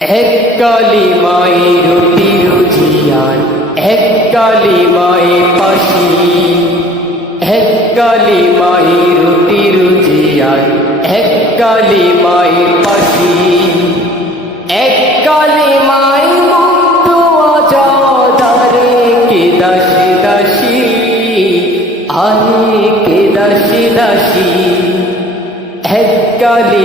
এক মাই রুটি রুজিয়ার, এক মাই পাশি। এক কালি মাই রুটি রুজিয়ার, এক মাই পাশি। এক কালি মাই মুক্ত আজাদারে, কে দাসী দাসী আরে কে দাসী দাসী। এক কালি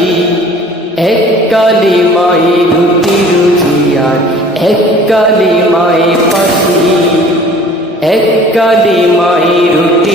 এক কালি মাই রুটি রুজিয়ার এক কালি মাই পাশি এক কালি মাই রুটি